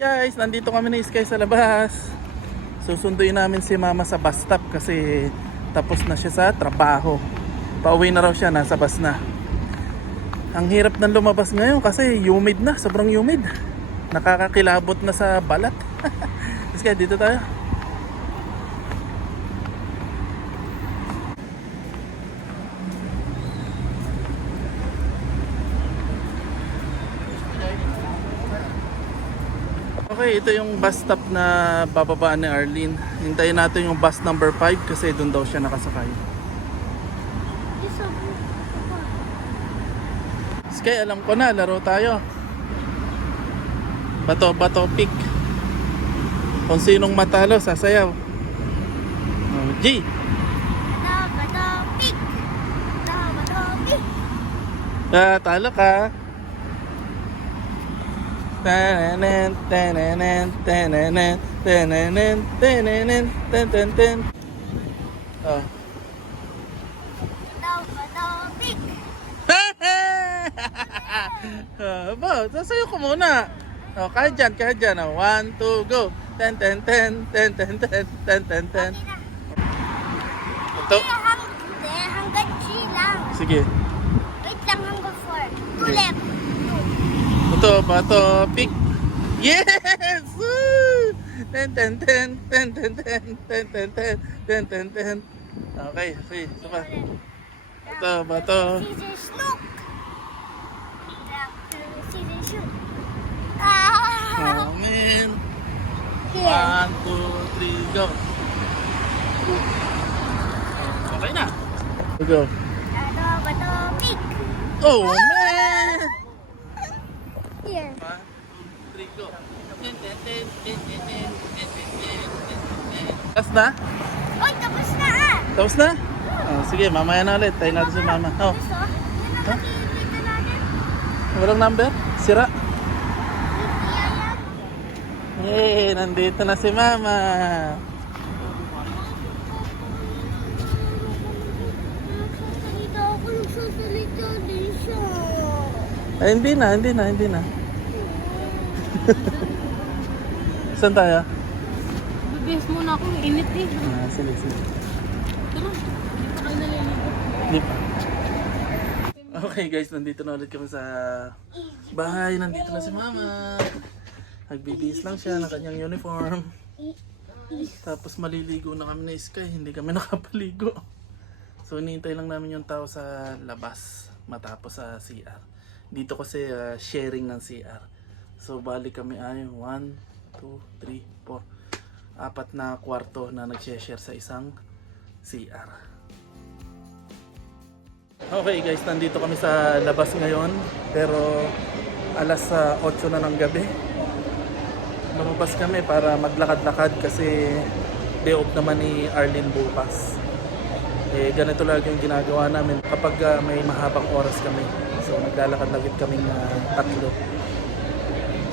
Guys, nandito kami ni Sky sa labas. Susunduin namin si mama sa bus stop kasi tapos na siya sa trabaho. Pauwi na raw siya, nasa bus na. Ang hirap ng lumabas ngayon kasi humid na, sobrang humid. Nakakakilabot na sa balat. Sky, dito tayo. Okay, ito yung bus stop na bababaan ni Arlene. Hintayin natin yung bus number 5 kasi doon daw siya nakasakay. Sky, alam ko na, laro tayo. Bato pick. Kung sinong matalo, sasayaw. Oh, G! Bato pick. Talo ka. Tenenen, tenenen, tenenen, tenenen, tenenen, ten. Oh. Bato pick. Ba, sasayo ko muna. Oh, kahit dyan. Oh, 1, 2, go. Ten. Ito. Hanggang 3 lang. Sige. Wait lang hanggang 4. 2 left. Ito, bato, pick. Yes! Woo! Ten. Okay, sige, isa pa. Ito, bato. Scissors, look. Scissors, shoot. Oh, man. 1, 2, 3, go. Okay na. Go. Bato pick. Oh, man! Here. 1, 2, 3, go. Tapos na? Oy, tapos na ah. Tapos na? Oh, sige, mamaya na ulit. Tayo natin si mama. Oh, Gusto? Yan nakikita natin. walang number? Sira. Iyan. Nandito na si mama. Nagsasalita ako, nagsasalita din siya. Ay, hindi na. Saan tayo? Bibihis muna ako, init eh. Sige. Tara, hindi pa kayo naliligo. Hindi pa. Okay guys, nandito na ulit kami sa bahay. Nandito na si mama. Nagbibihis lang siya ng kanyang uniform. Tapos maliligo na kami na Sky. Hindi kami nakapaligo. So hinihintay lang namin yung tao sa labas matapos sa CR. Dito kasi sharing ng CR. So balik kami ay 1, 2, 3, 4. 4 na kwarto na nag-share sa isang CR. Okay guys, nandito kami sa labas ngayon. Pero alas 8 na ng gabi. Lumabas kami para maglakad-lakad kasi day off naman ni Arlene bukas. Ganito lang yung ginagawa namin kapag may mahabang oras kami. So naglalakad-lakad kaming tatlo.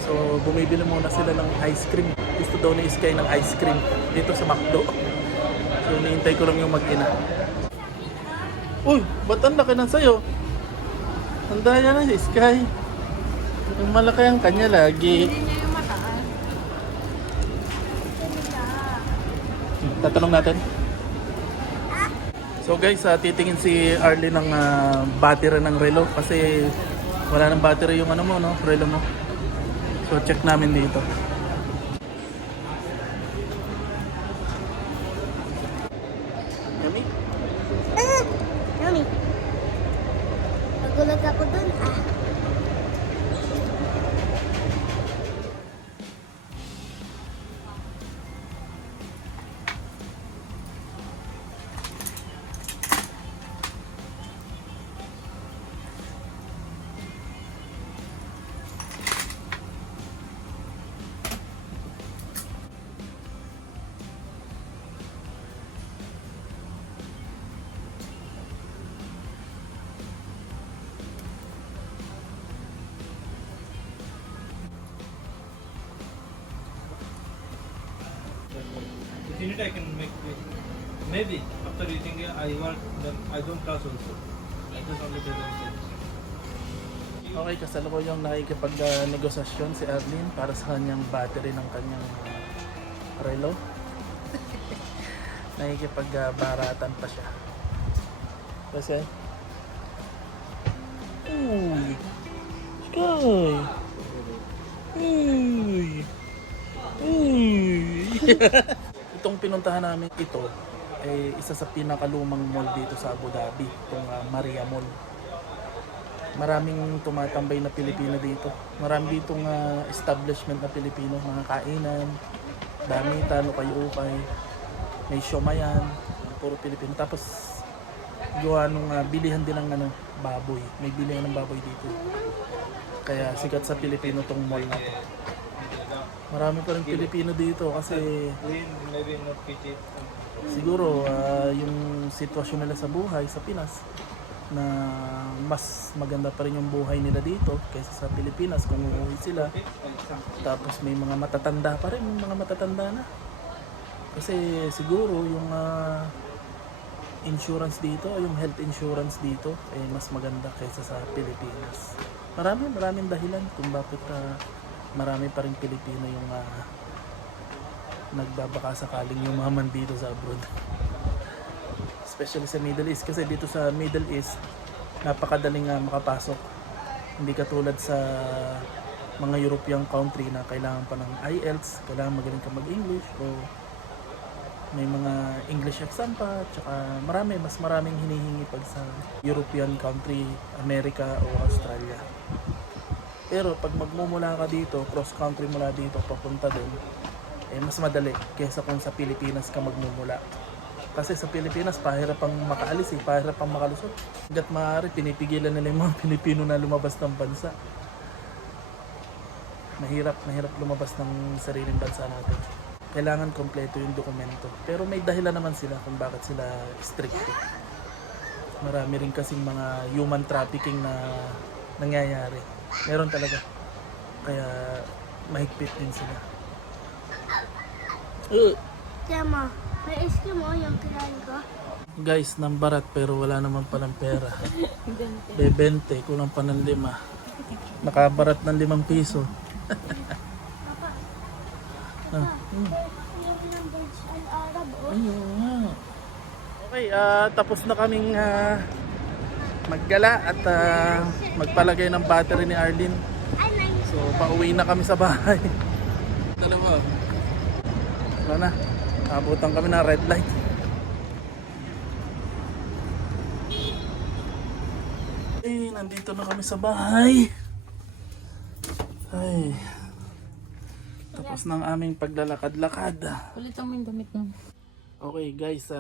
So bumibili muna sila ng ice cream. Gusto daw ni Sky ng ice cream dito sa McDo. So hinihintay ko lang yung mag-ina. Uy, ba't ang laki ng sayo? Ang daya na si Sky. Yung malaki ang kanya lagi. Tatanong natin. So guys, titingin si Arlene ng battery ng relo kasi wala nang battery yung relo mo. So check namin dito. Yummy? Yummy. Nagulat ako dun ah. If you need, I can make it. Maybe after eating I want, then I don't trust also. I just only present it. You Okay, kasalukuyang nakikipag-negosasyon si Arlene para sa kanyang battery ng kanyang relo. Nakikipag-baratan pa siya. Kasi, uy, Sky, uy, uy. Itong pinuntahan namin ito ay isa sa pinakalumang mall dito sa Abu Dhabi, itong Maria Mall. Maraming tumatambay na Pilipino dito. Marami ditong establishment na Pilipino, mga kainan, damitan, ukay-ukay, may siomayan, puro Pilipino. Tapos gawa nung bilihan din ng baboy. May bilihan ng baboy dito. Kaya sikat sa Pilipino tong mall na to. Marami pa rin Pilipino dito kasi Maybe not fit it. siguro yung sitwasyon nila sa buhay sa Pinas na mas maganda pa rin yung buhay nila dito kaysa sa Pilipinas kung uuwi sila. Tapos may mga matatanda pa rin, mga matatanda na. Kasi siguro yung insurance dito, yung health insurance dito eh mas maganda kaysa sa Pilipinas. Maraming dahilan kung bakit marami pa rin Pilipino yung nagbabaka sakaling yumaman dito sa abroad. Especially sa Middle East kasi dito sa Middle East napakadaling makapasok, hindi katulad sa mga European country na kailangan pa ng IELTS, kailangan magaling ka mag-English o may mga English exam pa, tsaka mas maraming hinihingi pag sa European country, America o Australia. Pero pag magmumula ka dito, cross country mula dito papunta doon, eh mas madali kaysa kung sa Pilipinas ka magmumula. Kasi sa Pilipinas, pahirap pang makaalis pahirap pang makalusot. Hanggat maaari, pinipigilan nila yung mga Pilipino na lumabas ng bansa. Mahirap lumabas ng sariling bansa natin. Kailangan kompleto yung dokumento. Pero may dahilan naman sila kung bakit sila stricto. Marami rin kasing mga human trafficking na nangyayari. Meron talaga. Kaya mahigpit din sila. Tama. May ice cream yung kinain ko. Guys, nambarat pero wala naman palang pera. Bebente, kulang pa ng 5. Nakabarat ng 5 piso. Yung numbers ay Arab. Ayun nga. Okay, tapos na kaming maggala at magpalagay ng battery ni Arlene. Ay, nice. So, pauwi na kami sa bahay. Dalawa. Wala na. Abutan kami ng red light. Eh, nandito na kami sa bahay. Ay. Tapos ng aming paglalakad-lakad. Ulitan mo yung damit mo. Okay guys,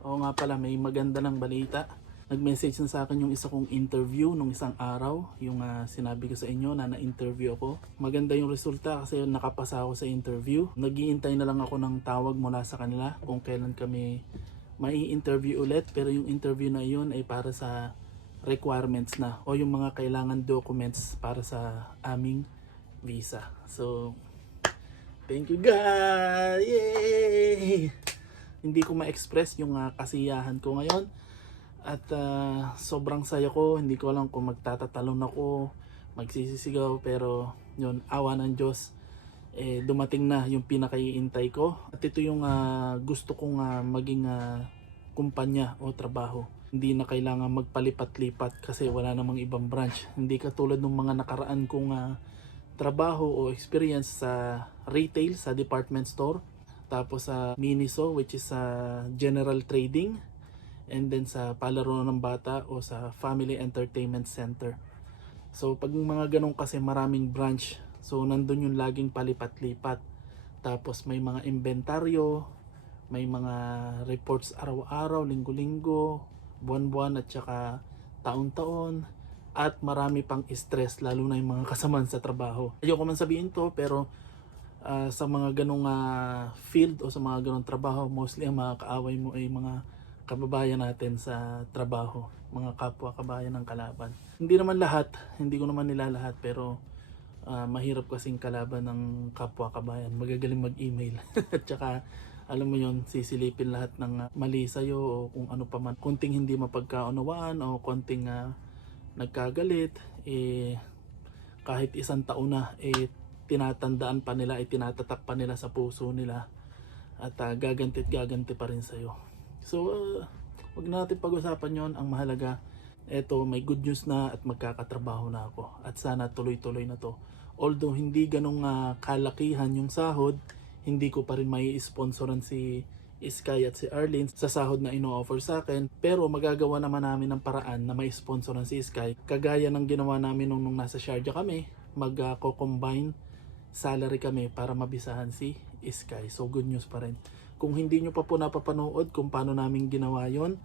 oo nga pala, may maganda ng balita. Nag-message na sa akin yung isa kong interview nung isang araw. Yung sinabi ko sa inyo na na-interview ako. Maganda yung resulta kasi nakapasa ako sa interview. Nag-iintay na lang ako ng tawag mula sa kanila kung kailan kami mai-interview ulit. Pero yung interview na yun ay para sa requirements na o yung mga kailangan documents para sa aming visa. So, thank you guys! Yay! Hindi ko ma-express yung kasiyahan ko ngayon. At sobrang saya ko, hindi ko alam kung magtatatalon ako, magsisisigaw, pero yun, awa ng Diyos, dumating na yung pinakaiintay ko. At ito yung gusto kong maging kumpanya o trabaho. Hindi na kailangan magpalipat-lipat kasi wala namang ibang branch. Hindi katulad ng mga nakaraan kong trabaho o experience sa retail, sa department store, tapos sa Miniso which is general trading, and then sa palaro ng bata o sa family entertainment center. So pag mga ganun kasi maraming branch, so nandun yung laging palipat-lipat. Tapos may mga inventaryo, may mga reports araw-araw, linggo-linggo, buwan-buwan at saka taon-taon, at marami pang stress lalo na yung mga kasamaan sa trabaho. Ayoko man sabihin to pero sa mga ganung field o sa mga ganung trabaho, mostly ang mga kaaway mo ay mga kababayan natin sa trabaho, mga kapwa kabayan ng kalaban. Hindi naman lahat, hindi ko naman nila lahat, pero mahirap kasing kalaban ng kapwa kabayan. Magagaling mag-email at saka alam mo yon, sisilipin lahat ng mali sa'yo o kung ano pa man, konting hindi mapagkaunawaan o konting nagkagalit, kahit isang taon na, tinatandaan pa nila, tinatatak pa nila sa puso nila at gaganti at gaganti pa rin sa'yo. So, wag na natin pag-usapan yon. Ang mahalaga, eto, may good news na at magkakatrabaho na ako. At sana tuloy-tuloy na to. Although hindi ganong kalakihan yung sahod, hindi ko pa rin may sponsoran si Sky at si Arlene sa sahod na ino-offer sa akin. Pero magagawa naman namin ng paraan na may sponsoran si Sky. Kagaya ng ginawa namin nung nasa Sharjah kami, mag-combine salary kami para mabisahan si Sky. So good news pa rin. Kung hindi nyo pa po napapanood kung paano namin ginawa yon,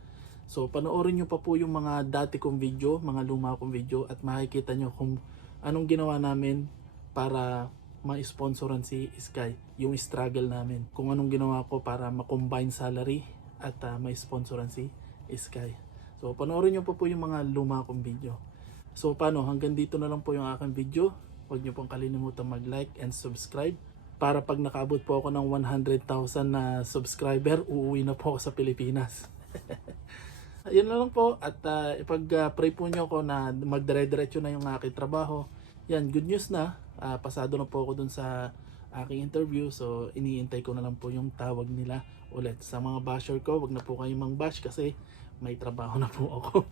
so panoorin nyo pa po yung mga dati kong video, mga luma kong video, at makikita nyo kung anong ginawa namin para ma-sponsoran si Sky, yung struggle namin, kung anong ginawa ko para ma-combine salary at ma-sponsoran si Sky. So panoorin nyo pa po yung mga luma kong video. So paano, hanggang dito na lang po yung aking video. Huwag nyo pong kalimutan mag-like and subscribe para pag nakaabot po ako ng 100,000 na subscriber, uuwi na po ako sa Pilipinas. Ayun na lang po, at ipag-pray po nyo ako na magdire-diretso na yung aking trabaho. Yan, good news na. Pasado na po ako dun sa aking interview, so iniintay ko na lang po yung tawag nila ulit. Sa mga basher ko, wag na po kayong mang-bash kasi may trabaho na po ako.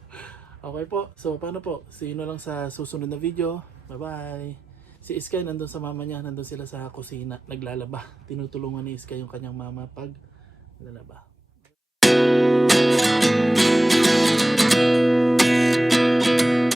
Okay po, so paano po? See you na lang sa susunod na video. Bye bye. Si Sky nandun sa mama niya, nandun sila sa kusina, naglalaba. Tinutulungan ni Sky yung kanyang mama pag lalaba.